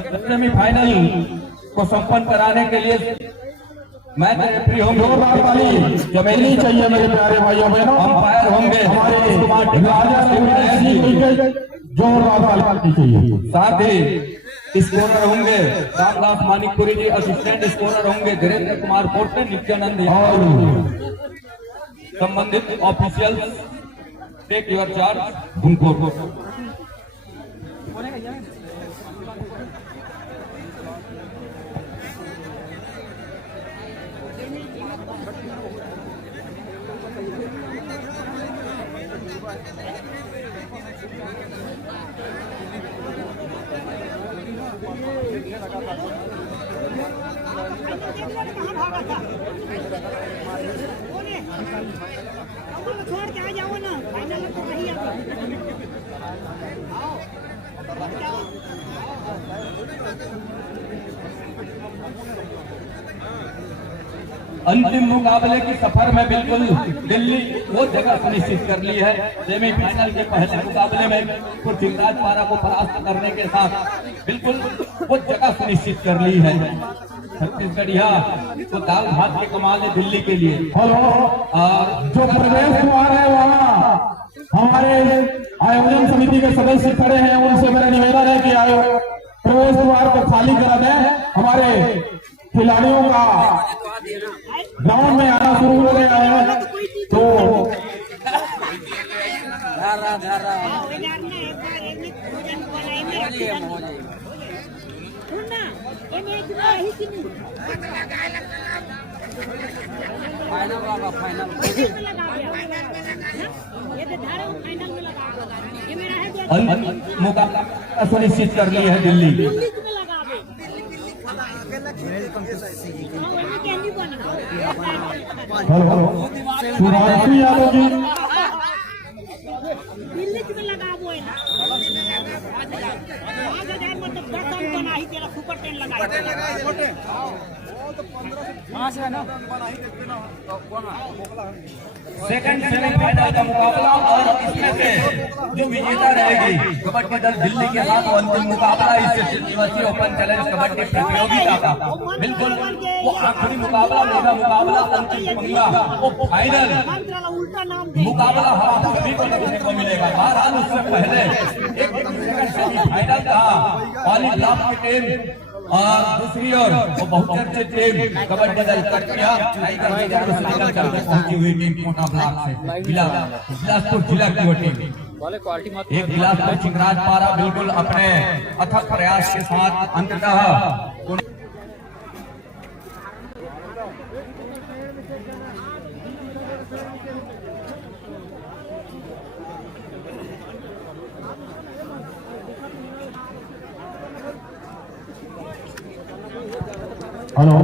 Semifinal को संपन्न कराने के लिए मैच रेफरी होंगे, जमीनी चाहिए मेरे प्यारे भाइयों बहनों। अंपायर होंगे हमारे जोरदार चाहिए। साथ ही स्कोरर होंगे रामदास मानिकपुरी जी, असिस्टेंट स्कोरर होंगे धीरेन्द्र कुमार पोर्टे, नित्यानंद और संबंधित ऑफिशियल टेक योर चार्ज उनको। छोड़ के आ जाओ ना, फाइनल तो वही अंतिम मुकाबले की सफर में बिल्कुल दिल्ली वो जगह सुनिश्चित कर ली है। सेमीफाइनल के पहले मुकाबले में पृथ्वीराज पारा को परास्त करने के साथ बिल्कुल वो जगह सुनिश्चित कर ली है। छत्तीसगढ़िया तो दाल भात के कमाल है दिल्ली के लिए। और जो प्रवेश द्वार है वहाँ हमारे आयोजन समिति के सदस्य खड़े हैं, उनसे मेरा निवेदन है कि प्रवेश द्वार को खाली करा दें। हमारे खिलाड़ियों का ग्राउंड में आना शुरू हो गया है, तो मुकाबला सुनिश्चित कर ली है दिल्ली। सुभाषी यादव जी दिल्ली में लगा वो है ना 5000 मतलब 10 अंक बना ही तेरा सुपर 10 लगा सेकंड सेमीफाइनल का मुकाबला और इसमें से जो विजेता रहेगी कबड्डी दल दिल्ली के साथ अंतिम मुकाबला इस दिवसीय ओपन चैलेंज कबड्डी प्रतियोगिता का बिल्कुल वो आखिरी मुकाबला मेगा मुकाबला अंतिम पंगा वो फाइनल मुकाबला हम सभी को देखने को मिलेगा। बहरहाल उससे पहले एक सेमीफाइनल था वाली ब्लॉक की टीम और दूसरी ओर वो बहुचर्चित टीम कबड्डी दल कटकिया पहुंची हुई टीम कोटा ब्लॉक से बिलासपुर जिला की वो टीम। एक बिलासपुर चिंगराज पारा बिल्कुल अपने अथक प्रयास के साथ अंततः हेलो